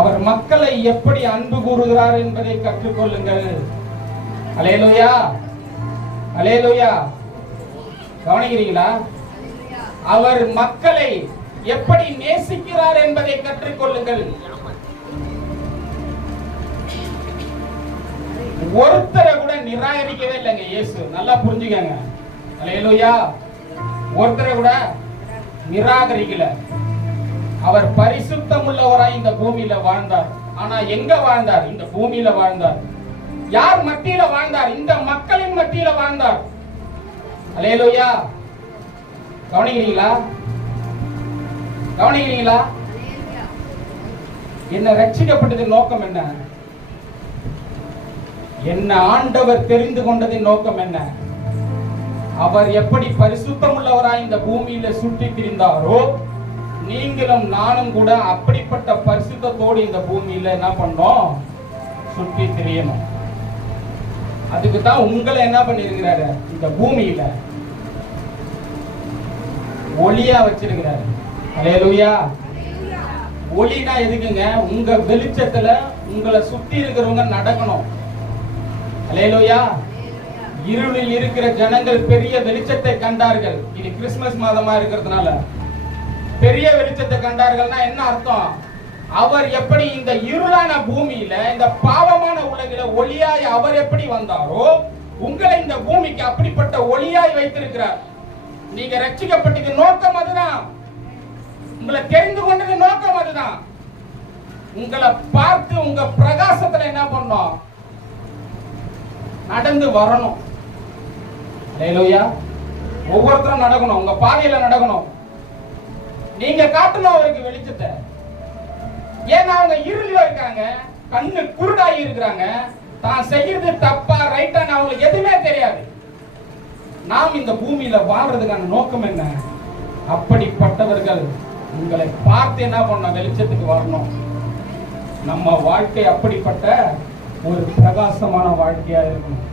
அவர் மக்களை எப்படி அன்பு கூறுகிறார் என்பதை கற்றுக்கொள்ளுங்கள். Hallelujah hallelujah கவனிக்கிறீங்களா? அவர் மக்களை எப்படி நேசிக்கிறார் என்பதை கற்றுக்கொள்ளுங்கள். ஒருத்தரை கூட நிராகரிக்கவே இல்லைங்க இயேசு. நல்லா புரிஞ்சுக்கங்க. அலையலுயா ஒருத்தரை கூட நிராகரிக்கல. அவர் பரிசுத்தம் உள்ளவராய் இந்த பூமியில வாழ்ந்தார். ஆனா எங்க வாழ்ந்தார்? இந்த பூமியில வாழ்ந்தார். யார் மத்தியில வாழ்ந்தார்? இந்த மக்களின் மத்தியில வாழ்ந்தார். அலேலோயா கவனிக்கிறீங்களா? கவனிக்கிறீங்களா? என்ன ரட்சிக்கப்பட்டது நோக்கம் என்ன? என்ன ஆண்டவர் தெரிந்து கொண்டதின் நோக்கம் என்ன? அவர் எப்படி பரிசுத்தம் உள்ளவராய் இந்த பூமியில சுற்றி திரிந்தாரோ நீங்களும் நானும் கூட அப்படிப்பட்ட பரிசுத்தத்தோடு இந்த பூமியில என்ன பண்ணோம்? சுற்றி தெரியணும். அதுக்கு தான் உங்களை என்ன பண்ணிருக்கிறாரு இந்த பூமியில ஒளியா வச்சிருக்கிறாரு. அலையலுயா ஒளினா எதுக்குங்க? உங்க வெளிச்சத்துல உங்களை சுத்தி இருக்கிறவங்க நடக்கணும். அலையலுயா இருளில் இருக்கிற ஜனங்கள் பெரிய வெளிச்சத்தை கண்டார்கள். இது கிறிஸ்துமஸ் மாதமா இருக்கிறதுனால. பெரிய வெளிச்சத்தை கண்டார்கள்னா என்ன அர்த்தம்? அவர் எப்படி இந்த இருளான பூமியில இந்த பாவமான உலகில ஒளியாய் அவர் எப்படி வந்தாரோ உங்களை இந்த பூமிக்கு அப்படிப்பட்ட ஒளியாய் வைத்திருக்கிறார். நீங்க ரட்சிக்கப்பட்டது நோக்கம் அதுதான். உங்களை தெரிந்து கொண்டது நோக்கம் அதுதான். உங்களை பார்த்து உங்க பிரகாசத்துல என்ன பண்ணோம்? நடந்து வரணும். ஒவ்வொருத்தரும் நடக்கணும். உங்க பாதையில நடக்கணும். நீங்க காட்டணும் அவருக்கு வெளிச்சத்தை. ஏன்னா அவங்க இருளியா இருக்காங்க? கண்ணு குருடாகி இருக்கிறாங்க. தான் செய்யறது தப்பா ரைட்டான்னு அவங்களுக்கு எதுவுமே தெரியாது. நாம் இந்த பூமியில வாழ்றதுக்கான நோக்கம் என்ன? அப்படிப்பட்டவர்கள் உங்களை பார்த்து என்ன பண்ண வெளிச்சத்துக்கு வரணும். நம்ம வாழ்க்கை அப்படிப்பட்ட ஒரு பிரகாசமான வாழ்க்கையா இருக்கணும்.